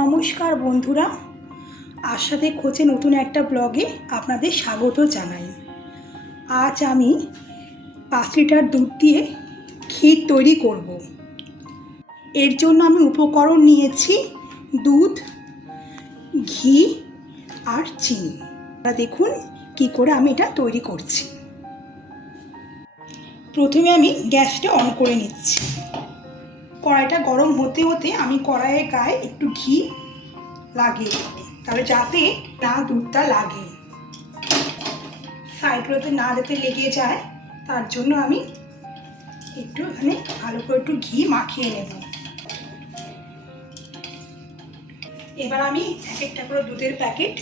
নমস্কার বন্ধুরা, আশাতে খোঁজে নতুন একটা ব্লগে আপনাদের স্বাগত জানাই। আজ আমি 5 লিটার দুধ দিয়ে ক্ষীর তৈরি করব। এর জন্য আমি উপকরণ নিয়েছি দুধ, ঘি আর চিনি। আপনারা দেখুন কি করে আমি এটা তৈরি করছি। প্রথমে আমি গ্যাসটা অন করে নিচ্ছি। কড়াইটা গরম হতে হতে আমি কড়াইয়ের গায়ে একটু ঘি লাগিয়ে দেব, তাহলে যাতে না দুধটা লাগে, সাইডগুলোতে না যাতে লেগে যায়, তার জন্য আমি একটু এখানে ভালো করে একটু ঘি মাখিয়ে নেব। এবার আমি এক একটা করে দুধের প্যাকেট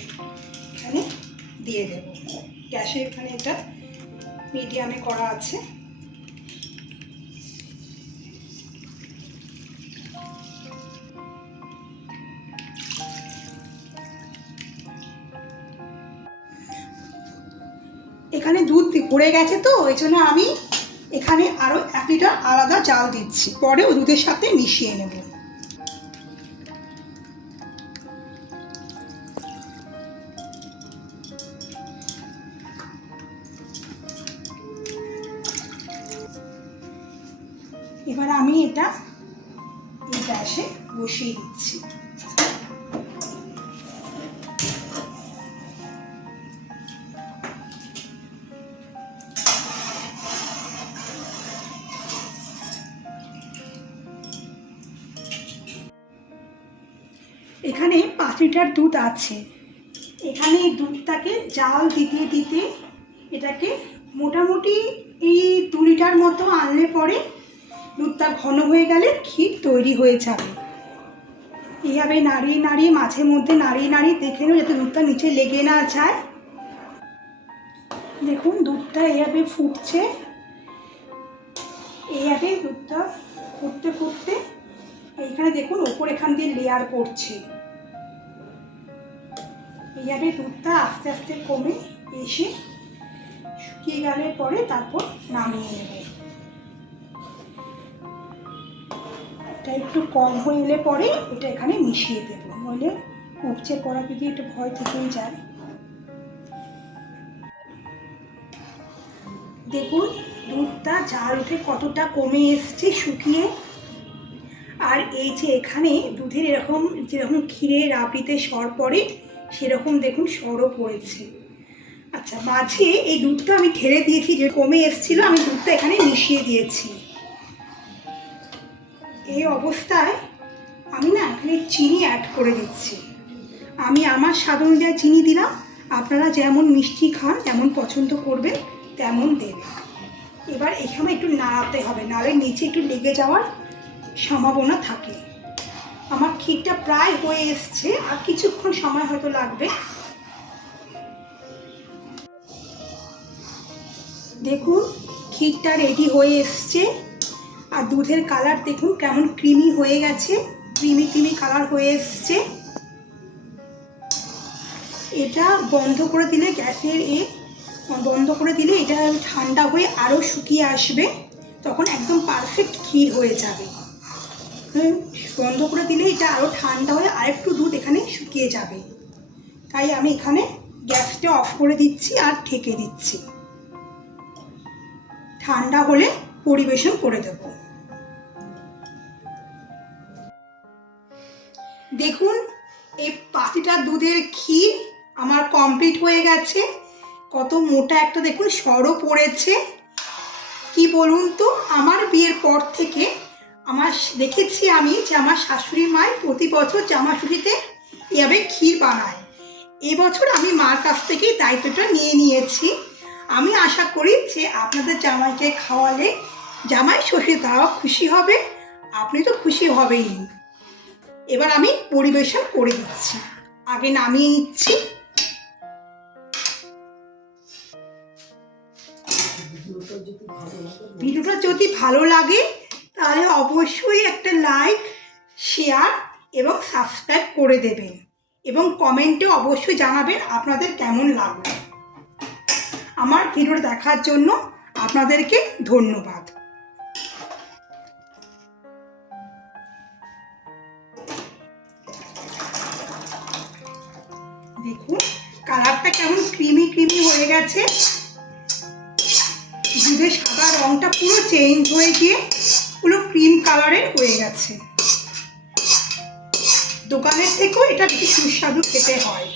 এখানে দিয়ে দেব। গ্যাসে এখানে এটা মিডিয়ামে করা আছে। এখানে দুধ পড়ে গেছে, তো ওই জন্য আমি এখানে আরও 1 লিটার আলাদা জাল দিচ্ছি, পরে ওই দুধের সাথে মিশিয়ে নেব। এবার আমি এটা এই গ্যাসে বসিয়ে দিচ্ছি। এখানে 5 লিটার দুধ আছে। এখানে এই দুধটাকে জাল দিতে দিতে এটাকে মোটামুটি এই 2 লিটার মতো আনলে পরে দুধটা ঘন হয়ে গেলে ক্ষীর তৈরি হয়ে যাবে। এইভাবে নাড়িয়ে নাড়িয়ে মাঝে মধ্যে নাড়িয়ে নাড়িয়ে দেখে নেব যাতে দুধটা নিচে লেগে না যায়। দেখুন দুধটা এইভাবে ফুটছে। এইভাবে দুধটা ফুটতে ফুটতে এইখানে দেখুন ওপর এখান দিয়ে লেয়ার পড়ছে। এইভাবে দুধটা আস্তে আস্তে কমে এসে শুকিয়ে গেলে পরে তারপর নামিয়ে নেব। এটা একটু কম হয়ে এলে পরে এটা এখানে মিশিয়ে দেব, নইলে উপচে পড়া যদি একটু ভয় থেকেই যায়। দেখুন দুধটা জাল উঠে কতটা কমে এসছে শুকিয়ে। আর এই যে এখানে দুধের এরকম যেরকম ক্ষীরে রাবড়িতে সর পড়ে সেরকম দেখুন সরও পড়েছে। আচ্ছা, মাঝে এই দুধটা আমি ঢেলে দিয়েছি, যে কমে এসেছিল আমি দুধটা এখানে মিশিয়ে দিয়েছি। এই অবস্থায় আমি না এখানে চিনি অ্যাড করে দিচ্ছি। আমি আমার স্বাদ অনুযায়ী চিনি দিলাম, আপনারা যেমন মিষ্টি খান যেমন পছন্দ করবেন তেমন দেবেন। এবার এখানে একটু নাড়াতে হবে, নাড়ে নিচে একটু লেগে যাওয়ার সম্ভাবনা থাকে। আমার ক্ষীরটা প্রায় হয়ে এসছে, আর কিছুক্ষণ সময় হয়তো লাগবে। দেখুন ক্ষীরটা রেডি হয়ে এসছে, আর দুধের কালার দেখুন কেমন ক্রিমি হয়ে গেছে, ক্রিমি ক্রিমি কালার হয়ে এসছে। এটা বন্ধ করে দিলে, গ্যাসের বন্ধ করে দিলে এটা ঠান্ডা হয়ে আরও শুকিয়ে আসবে, তখন একদম পারফেক্ট ক্ষীর হয়ে যাবে। বন্ধ করে দিলে এটা আরও ঠান্ডা হয়ে আরেকটু দুধ এখানে শুকিয়ে যাবে। তাই আমি এখানে গ্যাসটা অফ করে দিচ্ছি আর ঢেকে দিচ্ছি। ঠান্ডা হলে পরিবেশন করে দেব। দেখুন এই 5 লিটার দুধের ক্ষীর আমার কমপ্লিট হয়ে গেছে। কত মোটা একটা দেখুন সরও পড়েছে। কি বলুন তো, আমার বিয়ের পর থেকে দেখেছি আমি যে আমার শাশুড়ি মাই প্রতি বছর জামাষষ্ঠীতে এভাবে ক্ষীর বানায়। এবছর আমি মার কাছ থেকেই দায়িত্বটা নিয়ে নিয়েছি। আমি আশা করি যে আপনাদের জামাইকে খাওয়ালে জামাই শ্বশুর তারাও খুশি হবে, আপনি তো খুশি হবেই। এবার আমি পরিবেশন করে দিচ্ছি, আগে নামিয়ে নিচ্ছি। ভিডিওটা যদি ভালো লাগে তাহলে অবশ্যই একটা লাইক, শেয়ার এবং সাবস্ক্রাইব করে দেবেন, এবং কমেন্টে অবশ্যই জানাবেন আপনাদের কেমন লাগলো। আমার ভিডিওটা দেখার জন্য আপনাদেরকে ধন্যবাদ। দেখুন কালারটা কেমন ক্রিমি ক্রিমি হয়ে গেছে, দুধের সাদা রঙটা পুরো চেঞ্জ হয়ে গিয়ে পুরো ক্রিম কালারের হয়ে গেছে। দোকানের থেকেও এটা বেশি সুস্বাদু খেতে হয়।